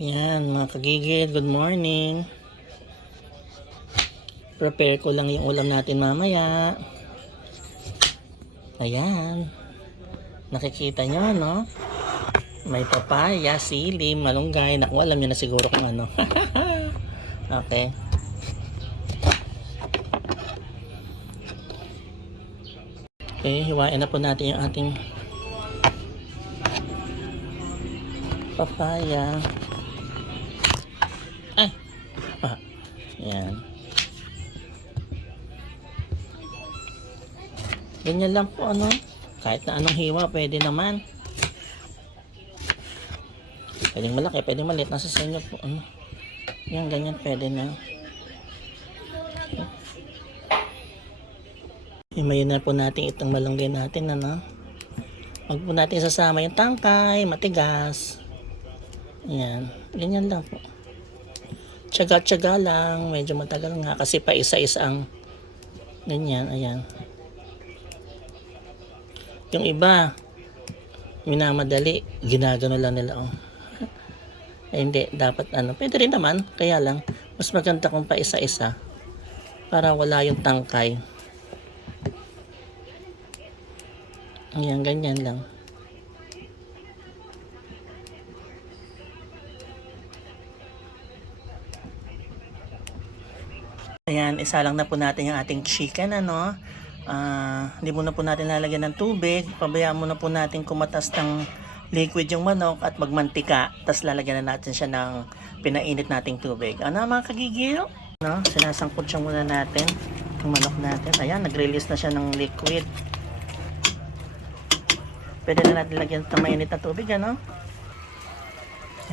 Yan, mga kagigil, good morning. Prepare ko lang yung ulam natin mamaya. Ayan. Nakikita nyo, no? May papaya, sili, malunggay. Naku, alam nyo na siguro kung ano. okay. Okay, hiwain na po natin yung ating papaya. Ay! Yan. Ganyan lang po ano. Kahit na anong hiwa, pwede naman. Pwedeng malaki, pwedeng maliit. Nasa sa inyo po. Ano. Yan, ganyan pwede na. Himayin na po natin itong malunggay natin. Ano. Huwag po natin sasama yung tangkay, matigas. Yan. Ganyan lang po. Tsaga-tsaga lang. Medyo matagal nga kasi pa isa-isa ang ganyan. Ayan. Yung iba, minamadali, ginagano lang nila. Oh. Eh, hindi, dapat ano. Pwede rin naman, kaya lang, mas maganda kung pa isa-isa para wala yung tangkay. Ayan, ganyan lang. Ayan, isa lang na po natin yung ating chicken, ano. Ah, hindi muna po natin lalagyan ng tubig. Pabayaan muna po natin kumatas ng liquid yung manok at magmantika. Tapos lalagyan na natin siya ng pinainit nating tubig. Ano mga kagigil? No? Sinasangkot siya muna natin. Yung manok natin. Ayan, nag-release na siya ng liquid. Pwede na natin lagyan ng mainit na tubig, ano?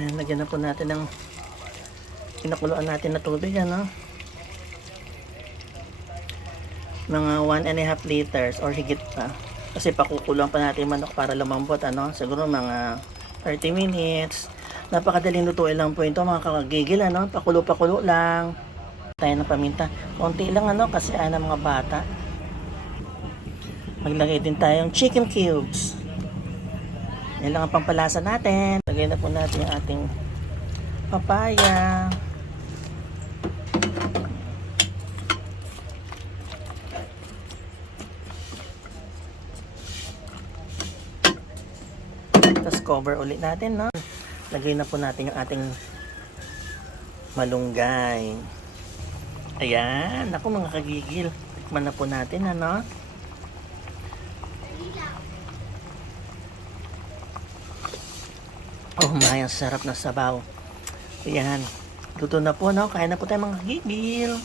Ayan, lagyan na po natin ng kinakuluan natin na tubig, ano? Mga 1 and a half liters or higit pa. Kasi pakukuluan pa natin manok para lumambot, ano? Siguro mga 30 minutes. Napakadaling lutuin lang po ito, mga kakagigil, ano? Pakulo-pakulo lang. Tayo ng paminta. Konti lang, ano? Kasi ay ng mga bata. Maglagay din tayong chicken cubes. Yan lang ang pampalasa natin. Lagay na po natin yung ating papaya. Tapos cover ulit natin, no? Lagay na po natin yung ating malunggay. Ayan. Ako mga kagigil. Tikman na po natin, ano? Oh my, ang sarap na sabaw. Ayan. Luto na po, no? Kaya na po tayo mga kagigil.